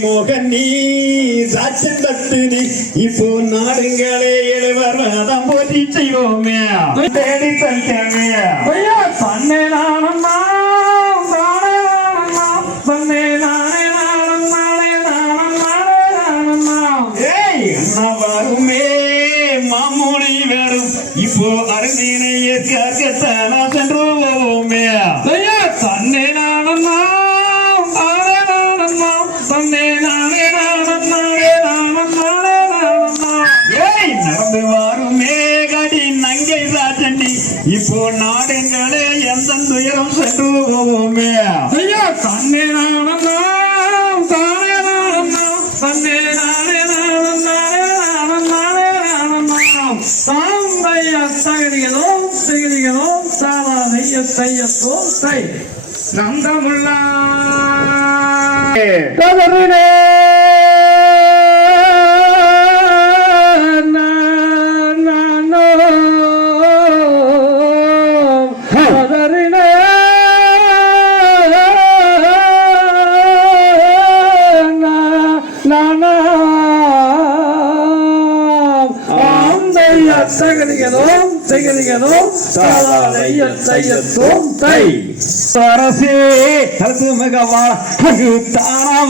மோகனி சாட்சம் தத்துனி இப்போ நாடுங்களே எழுவரம் போட்டி செய்வோமே தேடி தந்தமே தன்னை நானம்மா தன்னை நானே வருமே மாமூலி வரும் இப்போ அருந்தினையே கற்கத்தானா சென்று போவோமே தன்னை நானம்மா நடந்து வாருமே கடி நங்கை ராஜண்டி இப்போ நாடுங்களே எந்த துயரம் சென்று போவோமே ஐயா தன்னை நானந்தாம் தானே நானந்தாம் தன்னை நானே நானந்தாம் தாம்பையா தகதிகளோம் தகதிகளோம் தாவா நெய்ய தையத்தோம் தை நந்தமுள்ளா கதறினே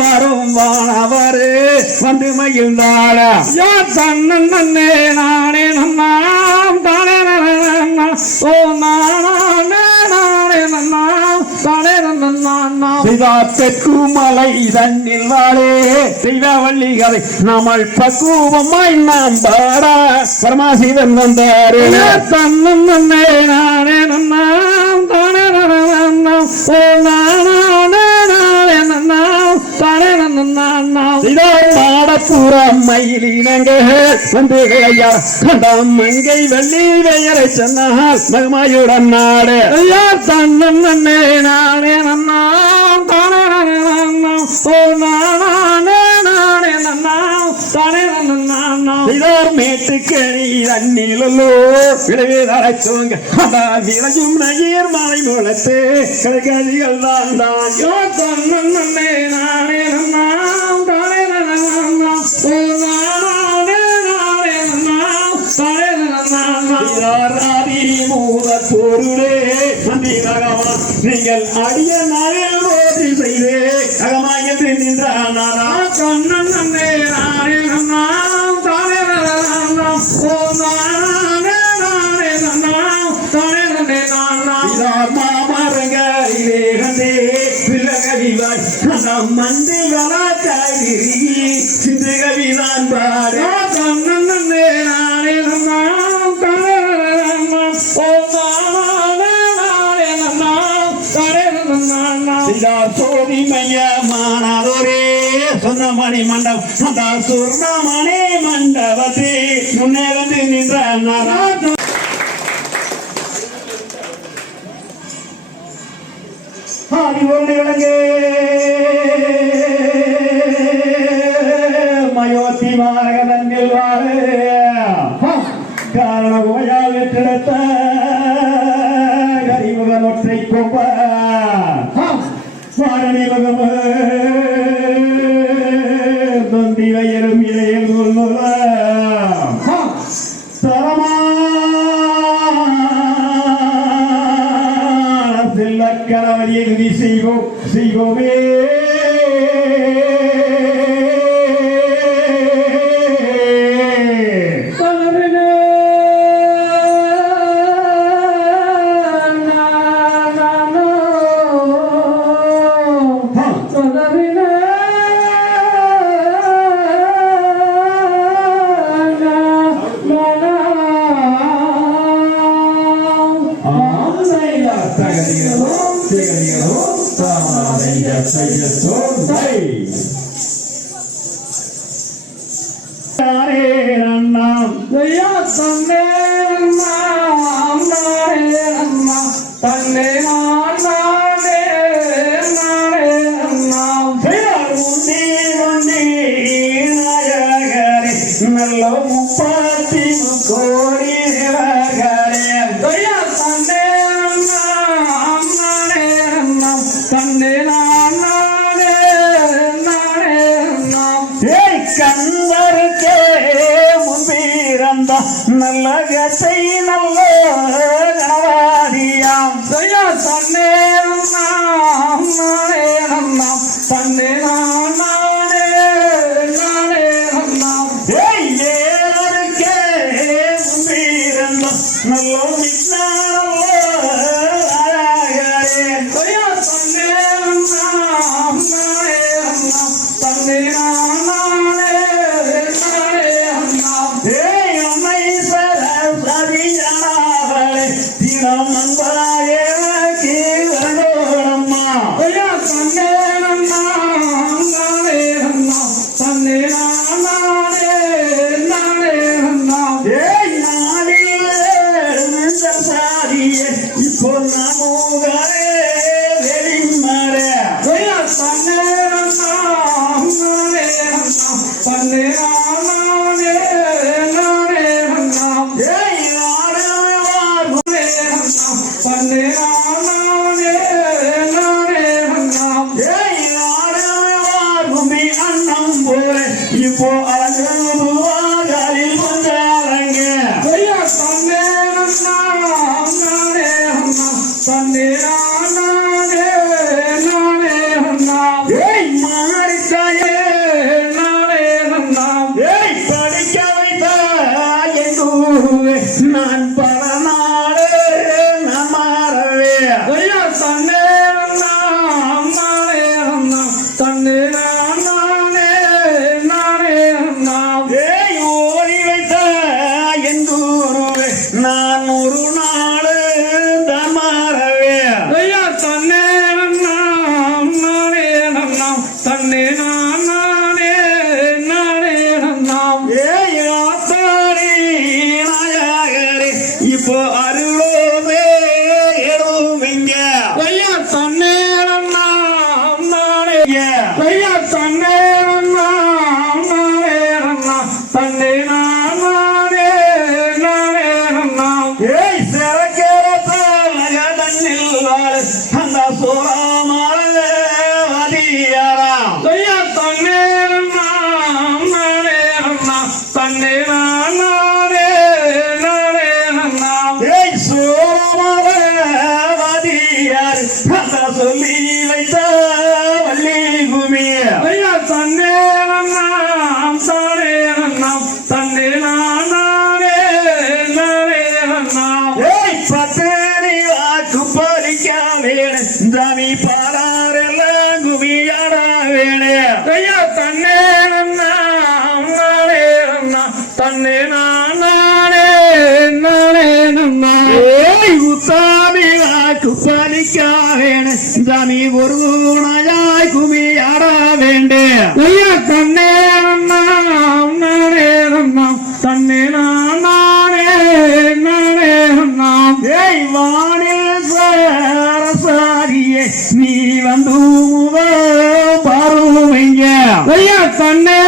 வரும் வானவரு வந்து மகிழ்ந்தாள தன்னே நானே நன்னாம் தானே ஓ நானே நானே நன்னாம் தானே தெற்குமலை தன்னில் வாழே தெய்வவள்ளிகளை நம்மள் பக்குவமாய் நாம் பாட பரமாசிவன் வந்தாரு தன்னே நானே நன்னாம் தானே ஓ நானே நானே நன்னாம் தானே பாடப்புறம் மயிலினங்கள் வந்து ஐயா கண்டாம் மங்கை வெள்ளி பெயரை சொன்னால் மகமாயுடன் நாடு ஐயா தன்னே நானே நன்னாம் தானே ஓ நானே நானே நன்னாம் தானே மேட்டுக்கணி தண்ணிலோ விளைவே அழைச்சோங்க விளையும் நகர் மலை முளைத்து கடைக்காதிகள் தான் தான் தன்னே நானே நன்னாம் தானே ஓ நானே நானே நன்னாம் தானே மூத பொருளே நந்தி பகவா நீங்கள் அடிய நாளில் ஓதி செய்தே அகமாக நின்றானா கண்ணன் நன்னே நானே நன்னாம் தானே ஓ நானே நானே நன்னாம் தானே மாமரங்களிலே கண்டே பிள்ளகவிவாய் நம் மந்திகளாச்சாரி சிந்து கவிதான் பாடு கண்ணன் நன்னே நானே நன்னாம் தானே ஓ நானே நானே நன்னாம் தானே சோதி மையமானதொரே சொந்தமணி மண்டபம் அந்த சுர்ணமணி மண்டபத்தை முன்னே வந்து நின்ற மயோத்தி மாநகரங்கள் வாழ காரண உமையால் வெற்றெடுத்த கரிமுகன் ஒற்றை கொப்ப மாரணி முகம் தொந்தி வயரும் இளையில் செல்லக்கணவன் எழுதி செய்வோமே நல்ல முப்பாத்தி கோடி தன்னே நானே நானே கந்தருக்கே முன்பிறந்த நல்ல கசை நல்ல கணவாதியாம் ஐயா தன்னே நாம் நானே நாம் தன்னே நானே நானே நாம் ஏழருக்கே முன்பிறந்த நல்ல ஐயா தன்னே நாம் நானே நாம் தன்னே நானே நானே நாம் அம்மை சரஸ்வதியானவளே தினம் நண்பாயக்கு வரணும்மா ஐயா தன்னே நாம் நானே நாம் தன்னே நானே நானே நாம் நாளில் சாதியே இப்போ நாமுகரே வெளிமரே ஐயா தன்னே நாம் நானே நாம் தன்னே நானே நானே நாம் தன்னே நானே நானே நாம் கும்பி அண்ணம் போல இப்போ அழகாலில் வந்தாரங்க ஐயா தன்னே நாம் நானே நாம் தன்னே நானே நானே நாம் மாறித்தாயே நானே நாம் படிக்க வைத்த நான் பல நாடு நமாறவே ஐயா தன்னே நாம் நானே நாம் தன்னே நானே நானே நாம் ஓடி வைத்த எந்தூருவே நான் ஒரு நாடு தமாறவே ஐயா தன்னே நாம் நானே நாம் தன்னே நானே நானே நாம் ஆத்தாரி நாயகரே இப்போ அருளோவே எருமிங்க ஐயா தன்னே நாம் நானே ஐயா தன்னே நாம் நானே நாம் தன்னே நானே நானே நாம் சிறக்கிறதன்னில் அந்த சோராமல வதியாராம் ஐயா தன்னே நாம் நானே நாம் தன்னே நானே நானே நாம் சோராமல வதியார் அந்த சொல்லி வைத்த வள்ளி குமிய ஐயா தன்னே நாம் தானே நாம் தன்னே நானே நானே நாம் பத்தனி வாக்கு பறிக்க வேணு ஜாமி பாராரெல்லாம் குமியாட வேணு ஐயா தன்னே நாம் நானே நாம் தன்னே நானே நானே நாம் உத்தாமி வாக்கு பறிக்க வேணு ஜாமி ஒரு குணாய் குமியாட வேண்டு ஐயா தன்னே நாம் நானே நாம் தன்னே நானே நானே நாம் வானில் சரசாரியே நீ வந்து பாருவீங்க ஐயா தன்னே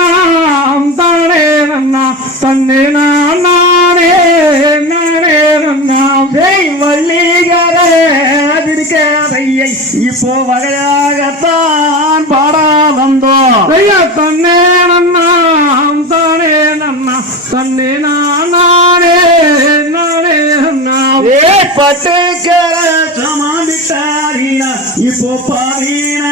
நாம் தானே நாம் தன்னே நானே நானே நாம் வள்ளிகரே திருக்கதையை இப்போ வகையாகத்தான் பாடா வந்தோம் ஐயா தன்னே நாம் தானே நாம் தன்னே நானே நானே நாம் பட்டுக்கர சமாளித்தாரினா இப்போ பாரின